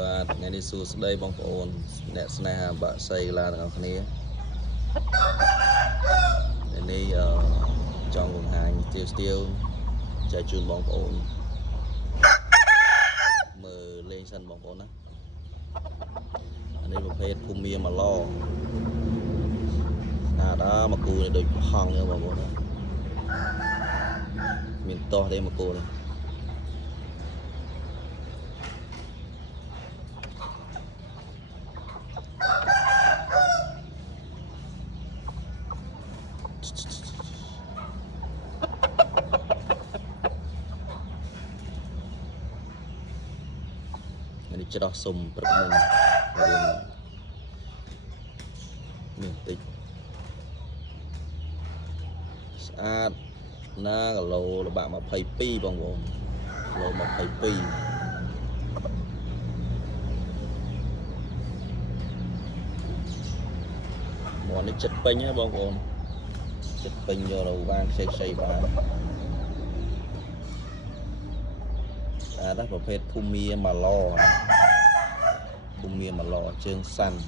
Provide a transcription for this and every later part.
បាទថ្ងៃនេះសួស្តីបងប្អូនអ្នកស្នេហាបាក់សីឡាទាំងអស់គ្នានេះចង់បង្ហាញស្ទាវចែកជូនបងប្អូនមើលលេងសិនបងប្អូនណានេះប្រភេទភូមាម៉ាឡមកគូនេះដូចហងទេបងប្អូនណាមានតោះទេមកគូនេះនេះច្រោះសុំព្រឹកមុនរៀងនេះតិចស្អាតណាគីឡូល្បាក់22បងប្អូនគីឡូ22មកនេះចិត្តពេញហ៎បងប្អូនចិត្តពេញយកទៅបានខ្ចីបានស្អាតណាស់ប្រភេទភូមាម៉ាឡភូមាម៉ាឡជើងសាន់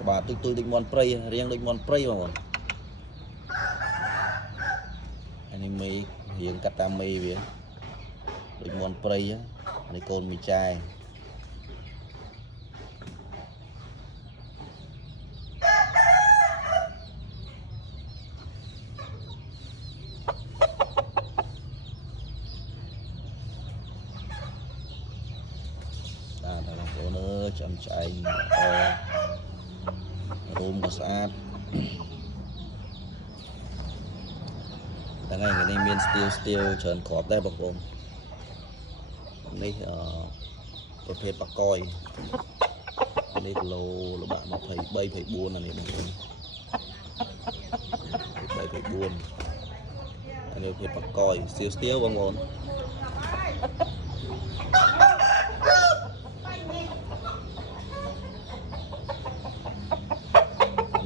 ក្បាលទុយដូចមន់ព្រៃរៀងដូចមន់ព្រៃបងប្អូនអានេះមេរៀងកាត់តាមមេវាដូចមន់ព្រៃនេះកូនមីចាយបងប្អូនអើយចំឆ្អែងរូមក៏ស្អាតថ្ងៃនេះមានស្ទៀវច្រើនគ្រាប់ដែរបងប្អូននេះប្រភេទបកយនេះគីឡូល្បាក់23 24អានេះបងប្អូន23 24អានេះប្រភេទបកយស្ទៀវបងប្អូន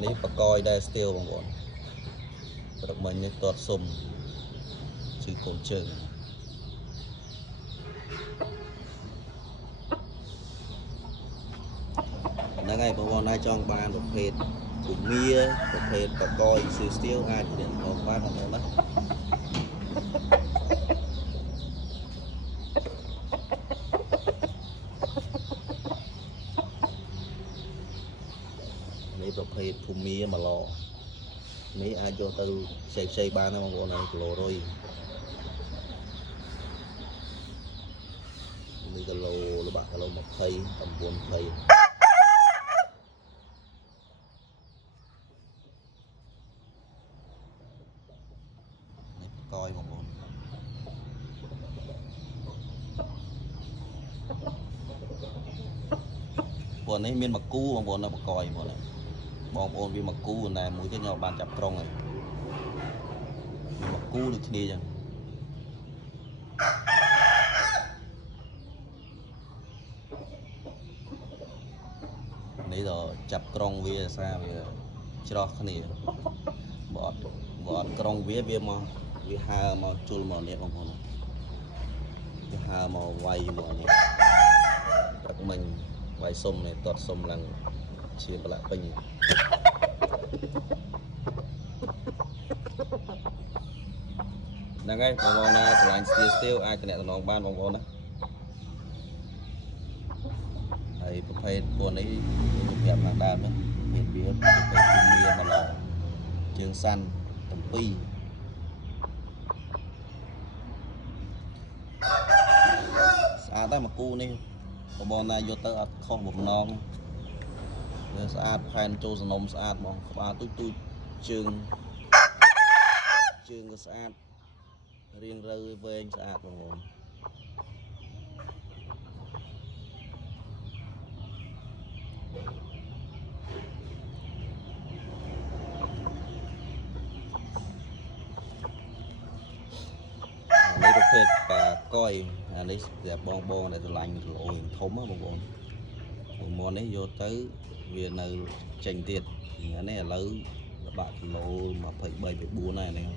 នេះបកយដែរស្ទៀវបងប្អូនព្រឹកមិញនេះតតសុំជឺកូនជើងហ្នឹងហើយបងប្អូនណាចង់បានប្រភេទភូមាប្រភេទបកយស្ទៀវអាចរៀនផងបានបងប្អូនណានេះប្រភេទភូមាម៉ាឡនេះអាចយកទៅខ្ចីបានណាបងប្អូនណាគីឡូ100នេះគីឡូល្បាក់គីឡូ20 9 20នេះបកយបងប្អូនពួកនេះមានមកគូបងប្អូនណាបកយបងប្អូនវាមកគូណែមួយទៀតខ្ញុំបានចាប់ក្រុងហើយមកគូដូចគ្នាចឹងនេះដល់ចាប់ក្រុងវាសារវាច្រោះគ្នាបើអត់ក្រុងវាមកវាហើមកជុលមកនេះបងប្អូនវាហើមកវាយមកនេះព្រឹកមិញវាយសុំនេះតតសុំឡើងឈាមប្រឡាក់ពេញហ្នឹងហើយបងប្អូនណាឆ្លាញ់ស្ទៀវអាចតំណងបានបងប្អូនណាហើយប្រភេទពួកនេះប្រាប់ខាងដើមណាប្រភេទវាប្រភេទភូមាម៉ាឡជើងសាន់តំពីស្អាតតែមកគូនេះបងប្អូនណាយកទៅអត់ខុសបំណងវាស្អាតផែនចូលសំណុំស្អាតបងក្បាលទូចជើងក៏ស្អាតរៀងរើវែងស្អាតបងប្អូននេះប្រភេទបាកយអានេះតែបងដែលស្រឡាញ់គីឡូធំបងប្អូនមុននេះយកទៅវានៅចេញទៀតនេះឥឡូវល្បាក់គីឡូ23 24ហើយនេះ